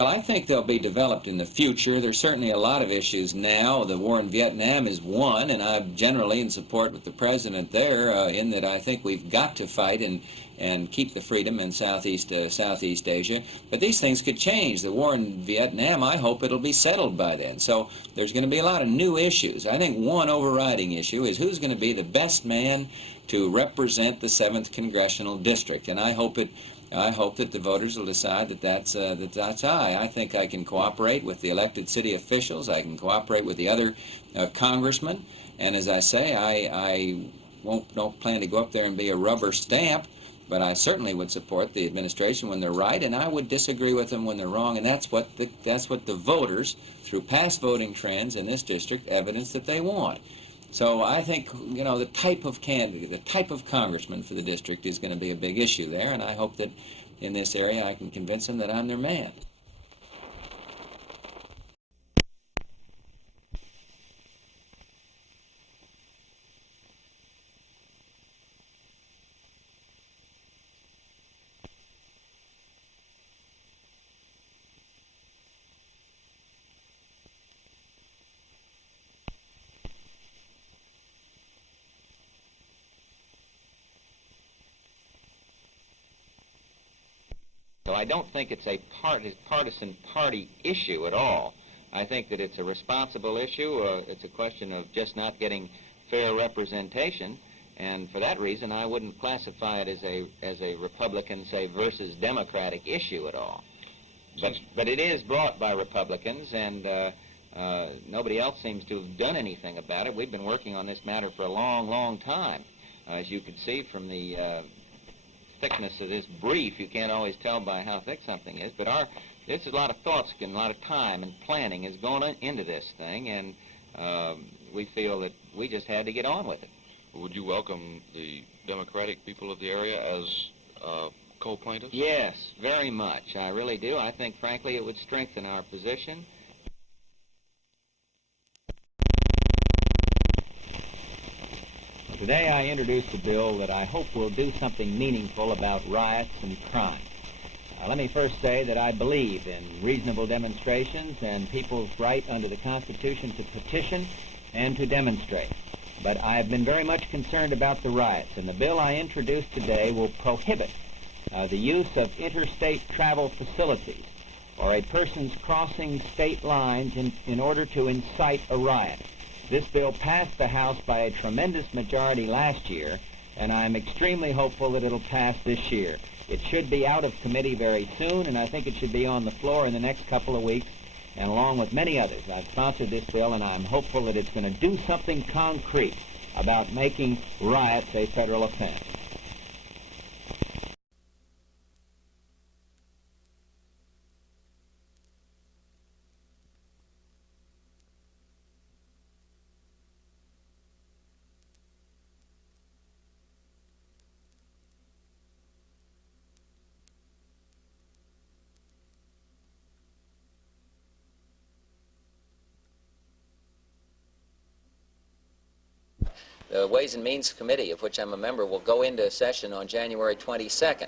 Well, I think they'll be developed in the future. There's certainly a lot of issues now. The war in Vietnam is one, and I'm generally in support with the president there in that I think we've got to fight and keep the freedom in Southeast Asia. But these things could change. The war in Vietnam, I hope it'll be settled by then. So there's going to be a lot of new issues. I think one overriding issue is who's going to be the best man to represent the 7th Congressional District, and I hope that the voters will decide that that's I. I think I can cooperate with the elected city officials. I can cooperate with the other congressmen. And as I say, I don't plan to go up there and be a rubber stamp, but I certainly would support the administration when they're right, and I would disagree with them when they're wrong. And that's what the voters, through past voting trends in this district, evidence that they want. So I think, you know, the type of candidate, the type of congressman for the district is going to be a big issue there, and I hope that in this area I can convince them that I'm their man. So I don't think it's a partisan party issue at all. I think that it's a responsible issue. It's a question of just not getting fair representation, and for that reason I wouldn't classify it as a Republican, say, versus Democratic issue at all. But it is brought by Republicans, and nobody else seems to have done anything about it. We've been working on this matter for a long, long time. As you could see from the thickness of this brief, you can't always tell by how thick something is, but there's a lot of thoughts and a lot of time and planning has gone into this thing, and we feel that we just had to get on with it. Would you welcome the Democratic people of the area as co-plaintiffs? Yes, very much. I really do. I think, frankly, it would strengthen our position. Today I introduced a bill that I hope will do something meaningful about riots and crime. Let me first say that I believe in reasonable demonstrations and people's right under the Constitution to petition and to demonstrate. But I have been very much concerned about the riots, and the bill I introduced today will prohibit the use of interstate travel facilities or a person's crossing state lines in order to incite a riot. This bill passed the House by a tremendous majority last year, and I'm extremely hopeful that it'll pass this year. It should be out of committee very soon, and I think it should be on the floor in the next couple of weeks, and along with many others. I've sponsored this bill, and I'm hopeful that it's going to do something concrete about making riots a federal offense. The Ways and Means Committee, of which I'm a member, will go into session on January 22nd.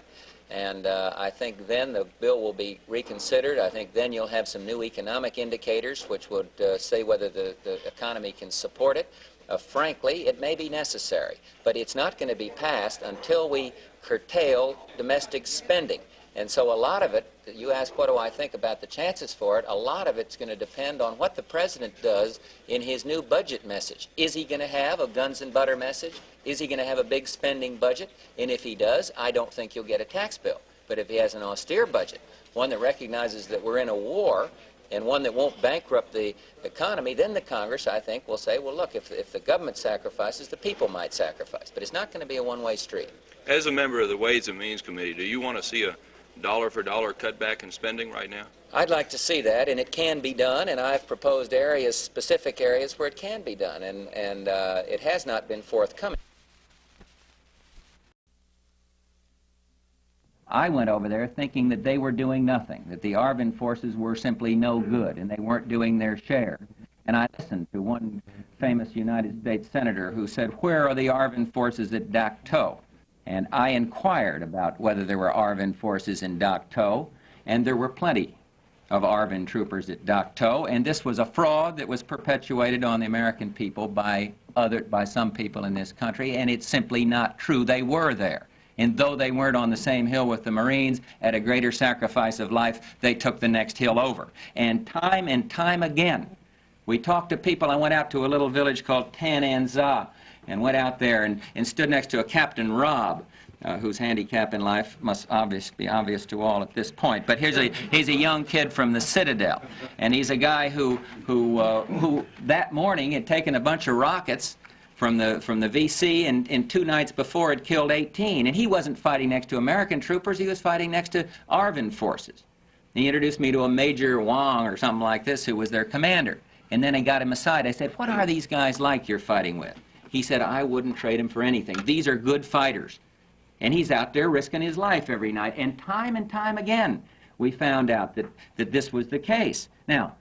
And I think then the bill will be reconsidered. I think then you'll have some new economic indicators which would say whether the economy can support it. Frankly, it may be necessary, but it's not going to be passed until we curtail domestic spending. And so a lot of it, you ask what do I think about the chances for it, a lot of it's going to depend on what the president does in his new budget message. Is he going to have a guns and butter message? Is he going to have a big spending budget? And if he does, I don't think you'll get a tax bill. But if he has an austere budget, one that recognizes that we're in a war, and one that won't bankrupt the economy, then the Congress, I think, will say, well, look, if the government sacrifices, the people might sacrifice. But it's not going to be a one-way street. As a member of the Ways and Means Committee, do you want to see a dollar-for-dollar cutback in spending right now? I'd like to see that, and it can be done, and I've proposed areas, specific areas where it can be done, and it has not been forthcoming. I went over there thinking that they were doing nothing, that the ARVN forces were simply no good, and they weren't doing their share. And I listened to one famous United States senator who said, "Where are the ARVN forces at Dak To?" And I inquired about whether there were ARVN forces in Dak To, and there were plenty. of ARVN troopers at Dak To, and this was a fraud that was perpetuated on the American people by some people in this country, and it's simply not true. They were there. And though they weren't on the same hill with the Marines, at a greater sacrifice of life, they took the next hill over. And time again, we talked to people. I went out to a little village called Tan An Za and went out there and stood next to a Captain Robb, whose handicap in life must be obvious to all at this point. But he's a young kid from the Citadel, and he's a guy who that morning had taken a bunch of rockets from the VC, and 2 nights before had killed 18. And he wasn't fighting next to American troopers, he was fighting next to ARVN forces. He introduced me to a Major Wong or something like this, who was their commander. And then I got him aside. I said, "What are these guys like you're fighting with?" He said, "I wouldn't trade them for anything. These are good fighters." And he's out there risking his life every night. And time again, we found out that this was the case. Now,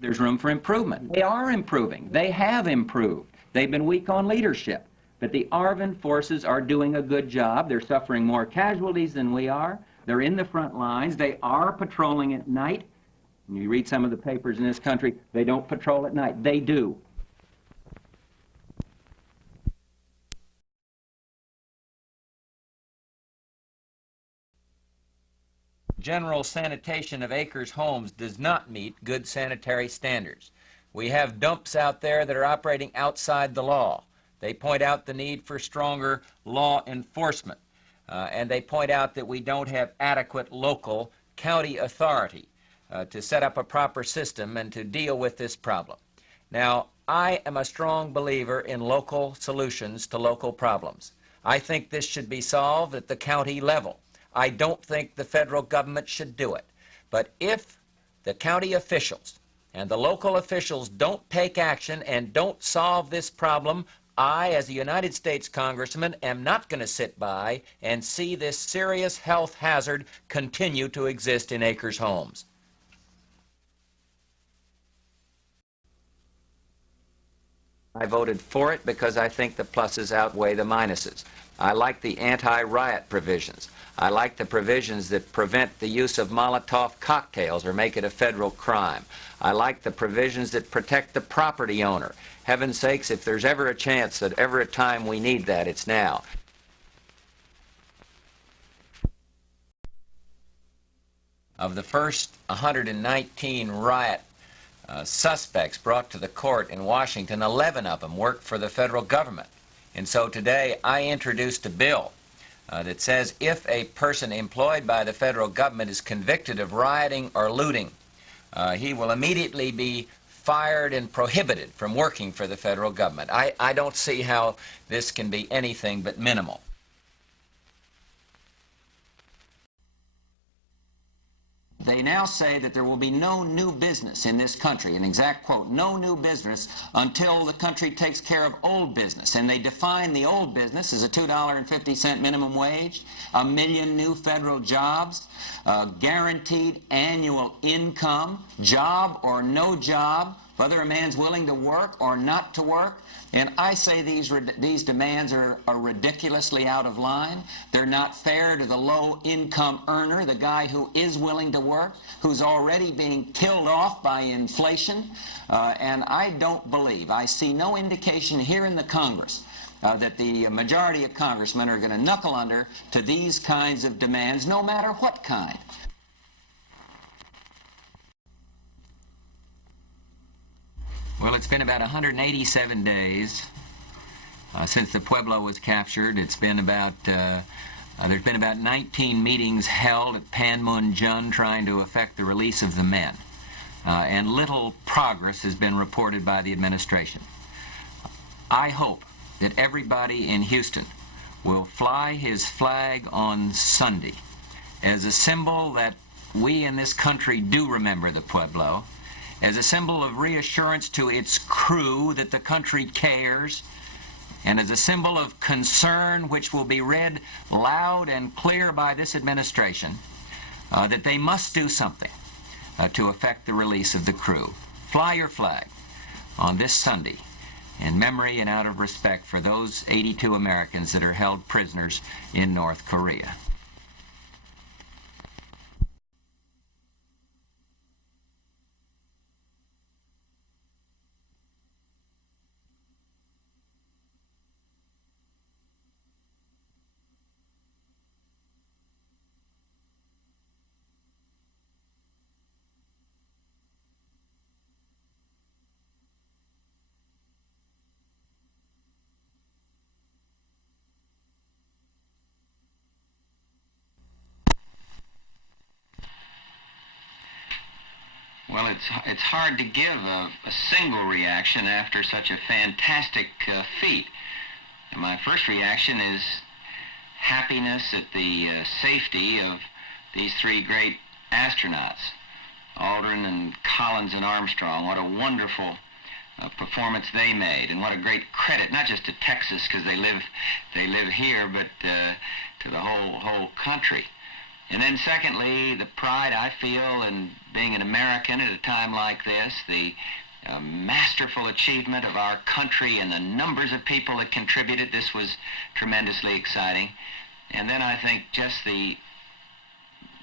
there's room for improvement. They are improving. They have improved. They've been weak on leadership. But the ARVN forces are doing a good job. They're suffering more casualties than we are. They're in the front lines. They are patrolling at night. And you read some of the papers in this country, they don't patrol at night. They do. General sanitation of acres homes does not meet good sanitary standards. We have dumps out there that are operating outside the law. They point out the need for stronger law enforcement, and they point out that we don't have adequate local county authority to set up a proper system and to deal with this problem. Now, I am a strong believer in local solutions to local problems. I think this should be solved at the county level. I don't think the federal government should do it. But if the county officials and the local officials don't take action and don't solve this problem, I, as a United States Congressman, am not going to sit by and see this serious health hazard continue to exist in acres homes. I voted for it because I think the pluses outweigh the minuses. I like the anti-riot provisions. I like the provisions that prevent the use of Molotov cocktails or make it a federal crime. I like the provisions that protect the property owner. Heaven's sakes, if there's ever a chance, that ever a time we need that, it's now. Of the first 119 riot suspects brought to the court in Washington, 11 of them worked for the federal government. And so today I introduced a bill that says if a person employed by the federal government is convicted of rioting or looting, he will immediately be fired and prohibited from working for the federal government. I don't see how this can be anything but minimal. They now say that there will be no new business in this country, an exact quote, no new business until the country takes care of old business. And they define the old business as a $2.50 minimum wage, 1 million new federal jobs, guaranteed annual income, job or no job, whether a man's willing to work or not to work. And I say these demands are ridiculously out of line. They're not fair to the low-income earner, the guy who is willing to work, who's already being killed off by inflation. And I don't believe, I see no indication here in the Congress that the majority of congressmen are going to knuckle under to these kinds of demands, no matter what kind. Well, it's been about 187 days since the Pueblo was captured. It's been about, there's been about 19 meetings held at Panmunjom trying to effect the release of the men. And little progress has been reported by the administration. I hope that everybody in Houston will fly his flag on Sunday as a symbol that we in this country do remember the Pueblo, as a symbol of reassurance to its crew that the country cares, and as a symbol of concern which will be read loud and clear by this administration, that they must do something to effect the release of the crew. Fly your flag on this Sunday in memory and out of respect for those 82 Americans that are held prisoners in North Korea. Well, it's hard to give a single reaction after such a fantastic feat. My first reaction is happiness at the safety of these three great astronauts, Aldrin and Collins and Armstrong. What a wonderful performance they made, and what a great credit, not just to Texas because they live here, but to the whole country. And then secondly, the pride I feel in being an American at a time like this, the masterful achievement of our country and the numbers of people that contributed. This was tremendously exciting. And then I think just the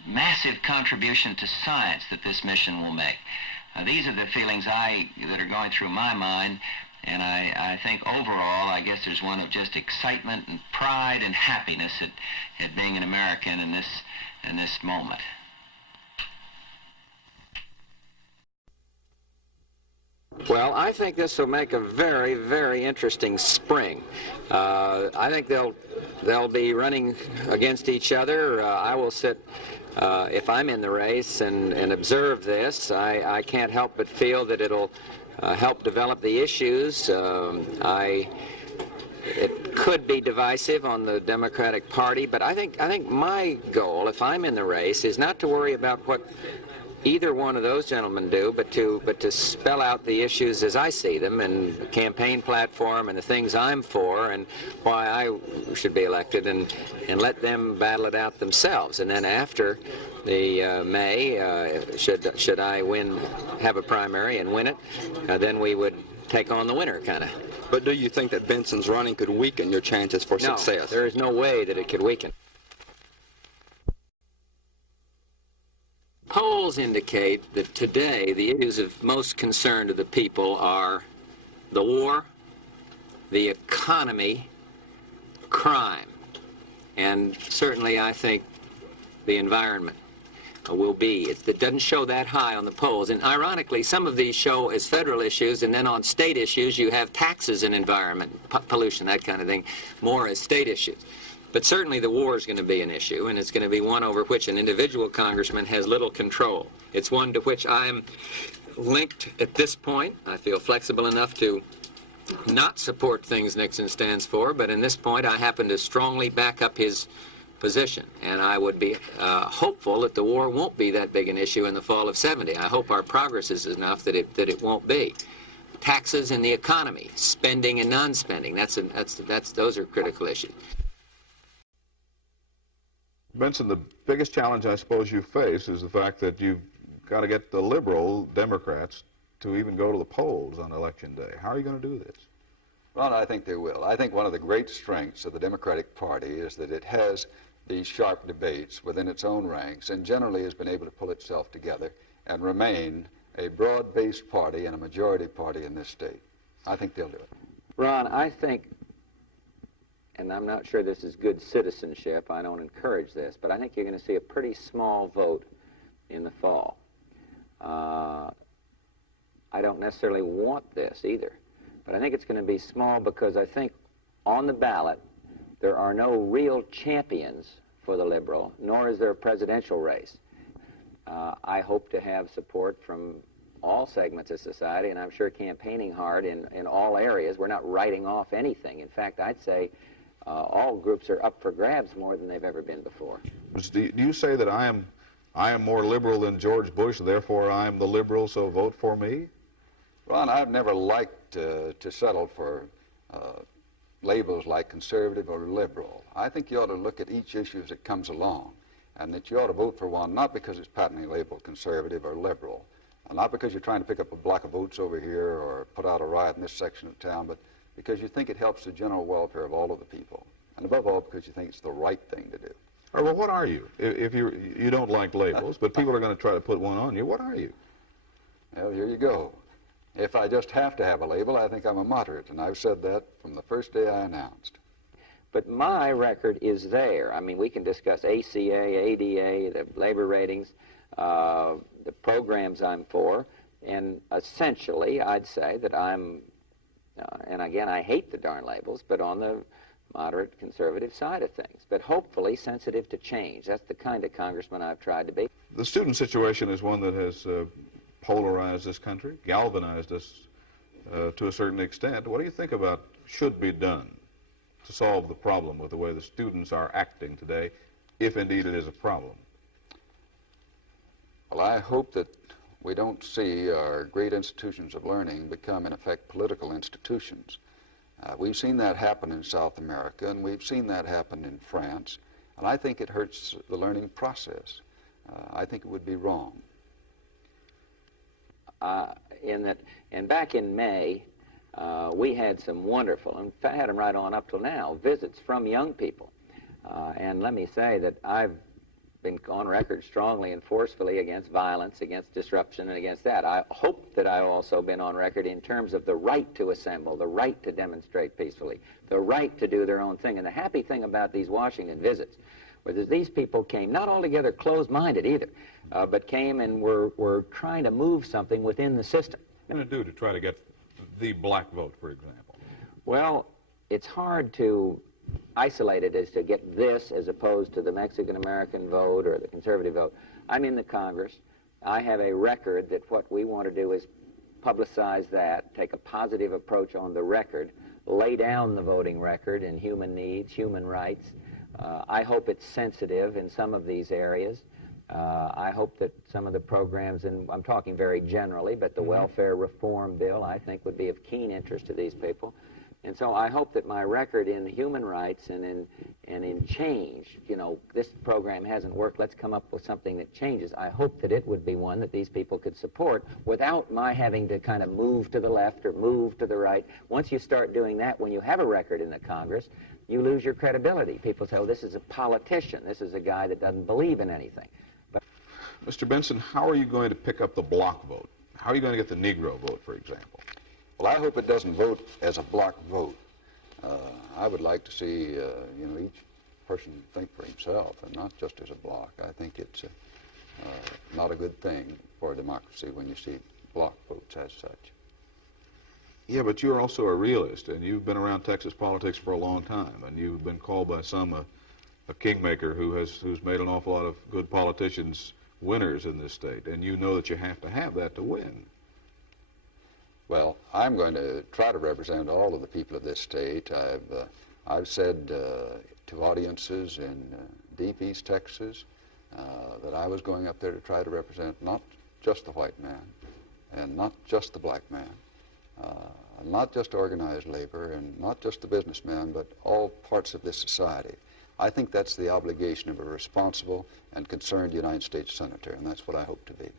massive contribution to science that this mission will make. These are the feelings that are going through my mind, and I think overall, I guess there's one of just excitement and pride and happiness at being an American in this moment. Well, I think this will make a very, very interesting spring. I think they'll be running against each other. I will sit, if I'm in the race, and observe this. I can't help but feel that it'll help develop the issues. It could be divisive on the Democratic Party, but I think my goal, if I'm in the race, is not to worry about what either one of those gentlemen do, but to spell out the issues as I see them, and the campaign platform and the things I'm for and why I should be elected, and let them battle it out themselves. And then after the May, should I have a primary and win it, then we would take on the winner, kind of. But do you think that Benson's running could weaken your chances for success? No, there is no way that it could weaken. Polls indicate that today the issues of most concern to the people are the war, the economy, crime, and certainly I think the environment will be. It doesn't show that high on the polls, and ironically some of these show as federal issues, and then on state issues you have taxes and environment, pollution, that kind of thing, more as state issues. But certainly the war is going to be an issue, and it's going to be one over which an individual congressman has little control. It's one to which I'm linked at this point. I feel flexible enough to not support things Nixon stands for, but in this point I happen to strongly back up his position, and I would be hopeful that the war won't be that big an issue in the fall of '70. I hope our progress is enough that it won't be. Taxes and the economy, spending and non-spending, those are critical issues. Benson, the biggest challenge I suppose you face is the fact that you've got to get the liberal Democrats to even go to the polls on Election Day. How are you going to do this? Well, I think they will. I think one of the great strengths of the Democratic Party is that it has these sharp debates within its own ranks and generally has been able to pull itself together and remain a broad-based party and a majority party in this state. I think they'll do it. Ron, I think, and I'm not sure this is good citizenship, I don't encourage this, but I think you're going to see a pretty small vote in the fall. I don't necessarily want this either, but I think it's going to be small because I think on the ballot there are no real champions for the liberal, nor is there a presidential race. I hope to have support from all segments of society, and I'm sure campaigning hard in all areas. We're not writing off anything. In fact, I'd say all groups are up for grabs more than they've ever been before. Do you say that I am more liberal than George Bush, therefore I'm the liberal, so vote for me? Ron, I've never liked to settle for labels like conservative or liberal. I think you ought to look at each issue as it comes along, and that you ought to vote for one, not because it's patently labeled conservative or liberal, and not because you're trying to pick up a block of votes over here or put out a riot in this section of town, but because you think it helps the general welfare of all of the people, and above all because you think it's the right thing to do. Or, well, what are you? If you don't like labels, but people are going to try to put one on you, what are you? Well, here you go. If I just have to have a label, I think I'm a moderate, and I've said that from the first day I announced. But my record is there. I mean, we can discuss ACA, ADA, the labor ratings, the programs I'm for, and essentially I'd say that I'm, and again, I hate the darn labels, but on the moderate conservative side of things, but hopefully sensitive to change. That's the kind of congressman I've tried to be. The student situation is one that has polarized this country, galvanized us to a certain extent. What do you think about should be done to solve the problem with the way the students are acting today, if indeed it is a problem? Well, I hope that we don't see our great institutions of learning become, in effect, political institutions. We've seen that happen in South America, and we've seen that happen in France, and I think it hurts the learning process. I think it would be wrong. And back in May, we had some wonderful, in fact, had them right on up till now, visits from young people. And let me say that I've been on record strongly and forcefully against violence, against disruption, and against that. I hope that I've also been on record in terms of the right to assemble, the right to demonstrate peacefully, the right to do their own thing. And the happy thing about these Washington visits was that these people came not altogether closed-minded either, but came and were trying to move something within the system. What are you going to do to try to get the black vote, for example? Well, it's hard to isolate it as to get this as opposed to the Mexican-American vote or the conservative vote. I'm in the Congress. I have a record that what we want to do is publicize that, take a positive approach on the record, lay down the voting record in human needs, human rights. I hope it's sensitive in some of these areas. I hope that some of the programs, and I'm talking very generally, but the welfare reform bill I think would be of keen interest to these people. And so I hope that my record in human rights and in change, you know, this program hasn't worked, let's come up with something that changes. I hope that it would be one that these people could support without my having to kind of move to the left or move to the right. Once you start doing that, when you have a record in the Congress, you lose your credibility. People say, oh, this is a politician. This is a guy that doesn't believe in anything. But Mr. Benson, how are you going to pick up the block vote? How are you going to get the Negro vote, for example? Well, I hope it doesn't vote as a block vote. I would like to see, you know, each person think for himself and not just as a block. I think it's not a good thing for a democracy when you see block votes as such. Yeah, but you're also a realist, and you've been around Texas politics for a long time, and you've been called by some a kingmaker who's made an awful lot of good politicians winners in this state, and you know that you have to have that to win. Well, I'm going to try to represent all of the people of this state. I've said to audiences in deep East Texas that I was going up there to try to represent not just the white man and not just the black man, not just organized labor and not just the businessman, but all parts of this society. I think that's the obligation of a responsible and concerned United States Senator, and that's what I hope to be.